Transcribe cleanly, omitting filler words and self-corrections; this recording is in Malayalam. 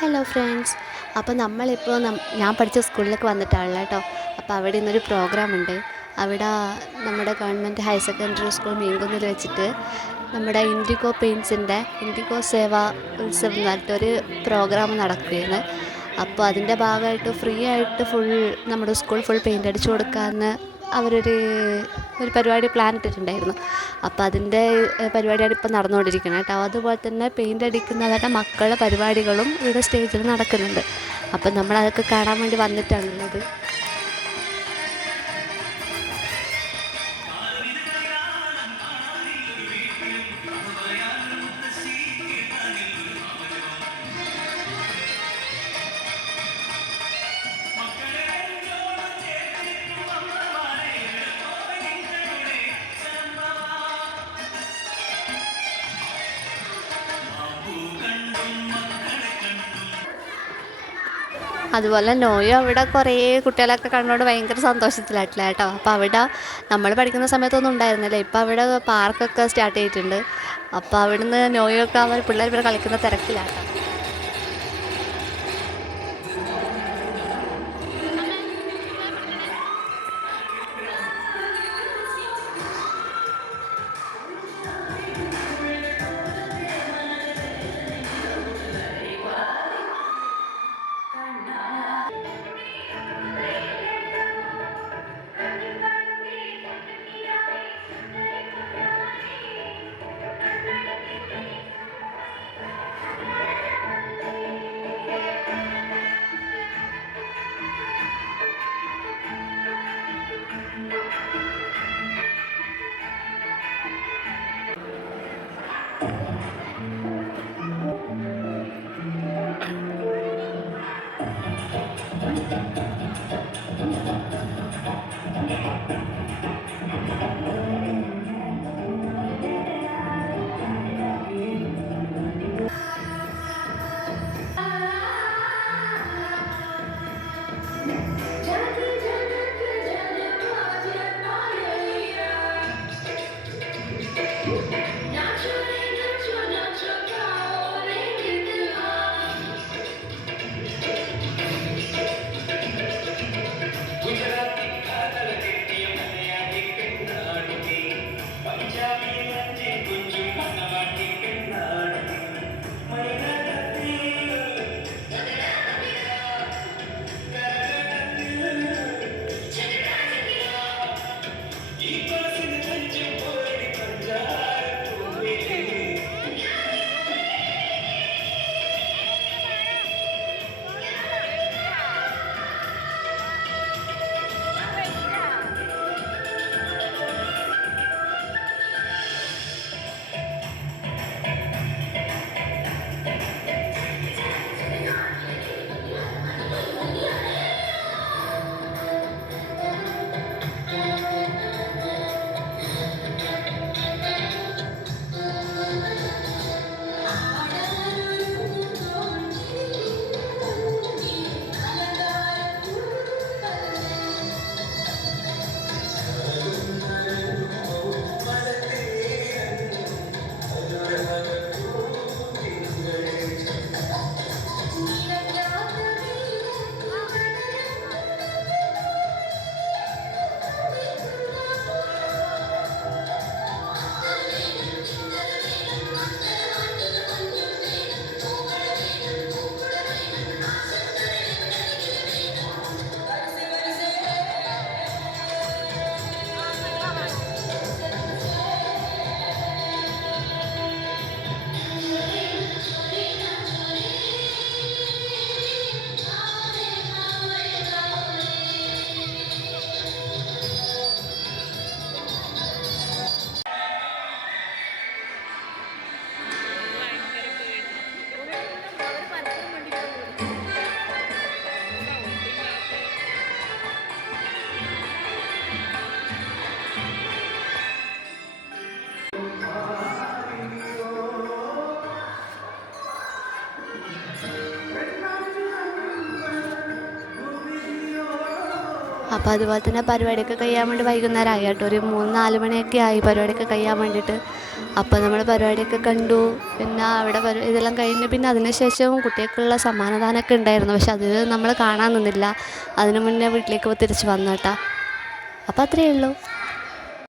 Hello friends. അപ്പോൾ നമ്മളിപ്പോൾ ഞാൻ പഠിച്ച സ്കൂളിലേക്ക് വന്നിട്ടാണല്ലോ കേട്ടോ. അപ്പോൾ അവിടെ ഇന്നൊരു പ്രോഗ്രാമുണ്ട്. അവിടെ നമ്മുടെ ഗവൺമെൻറ് ഹയർ സെക്കൻഡറി സ്കൂൾ മീൻകുന്നിൽ വെച്ചിട്ട് നമ്മുടെ ഇൻഡിഗോ പെയിൻറ്റ്സിൻ്റെ ഇൻഡിഗോ സേവാ ഉത്സവം എന്ന് പറഞ്ഞിട്ടൊരു പ്രോഗ്രാം നടക്കുകയാണ്. അപ്പോൾ അതിൻ്റെ ഭാഗമായിട്ട് ഫ്രീ ആയിട്ട് നമ്മുടെ സ്കൂൾ ഫുൾ പെയിൻ്റ് അടിച്ചു കൊടുക്കാമെന്ന് അവരൊരു പരിപാടി പ്ലാൻ ഇട്ടിട്ടുണ്ടായിരുന്നു. അപ്പോൾ അതിൻ്റെ പരിപാടിയാണ് ഇപ്പം നടന്നുകൊണ്ടിരിക്കുന്നത് കേട്ടോ. അതുപോലെ തന്നെ പെയിൻ്റ് അടിക്കുന്നവരുടെ മക്കളുടെ പരിപാടികളും ഇവിടെ സ്റ്റേജിൽ നടക്കുന്നുണ്ട്. അപ്പം നമ്മളതൊക്കെ കാണാൻ വേണ്ടി വന്നിട്ടാണുള്ളത്. അതുപോലെ നോയും അവിടെ കുറേ കുട്ടികളൊക്കെ കണ്ടുകൊണ്ട് ഭയങ്കര സന്തോഷത്തിലായിട്ടില്ല കേട്ടോ. അപ്പോൾ അവിടെ നമ്മൾ പഠിക്കുന്ന സമയത്തൊന്നും ഉണ്ടായിരുന്നില്ല. ഇപ്പോൾ അവിടെ പാർക്കൊക്കെ സ്റ്റാർട്ട് ചെയ്തിട്ടുണ്ട്. അപ്പോൾ അവിടുന്ന് നോയൊക്കെ പിള്ളേർ ഇവിടെ കളിക്കുന്ന തിരക്കിലാട്ടോ. അപ്പോൾ അതുപോലെ തന്നെ പരിപാടിയൊക്കെ കഴിയാൻ വേണ്ടി വൈകുന്നേരം ആയി കേട്ടോ, ഒരു 3-4 മണിയൊക്കെ ആയി പരിപാടിയൊക്കെ കഴിയാൻ വേണ്ടിയിട്ട്. അപ്പോൾ നമ്മൾ പരിപാടിയൊക്കെ കണ്ടു. പിന്നെ അവിടെ ഇതെല്ലാം കഴിഞ്ഞ് പിന്നെ അതിന് ശേഷം കുട്ടികൾക്കുള്ള സമ്മാനദാനമൊക്കെ ഉണ്ടായിരുന്നു. പക്ഷെ അത് നമ്മൾ കാണാൻ നിന്നില്ല. അതിന് മുന്നേ വീട്ടിലേക്ക് തിരിച്ച് വന്നു കേട്ടോ. അപ്പോൾ അത്രയേ ഉള്ളൂ.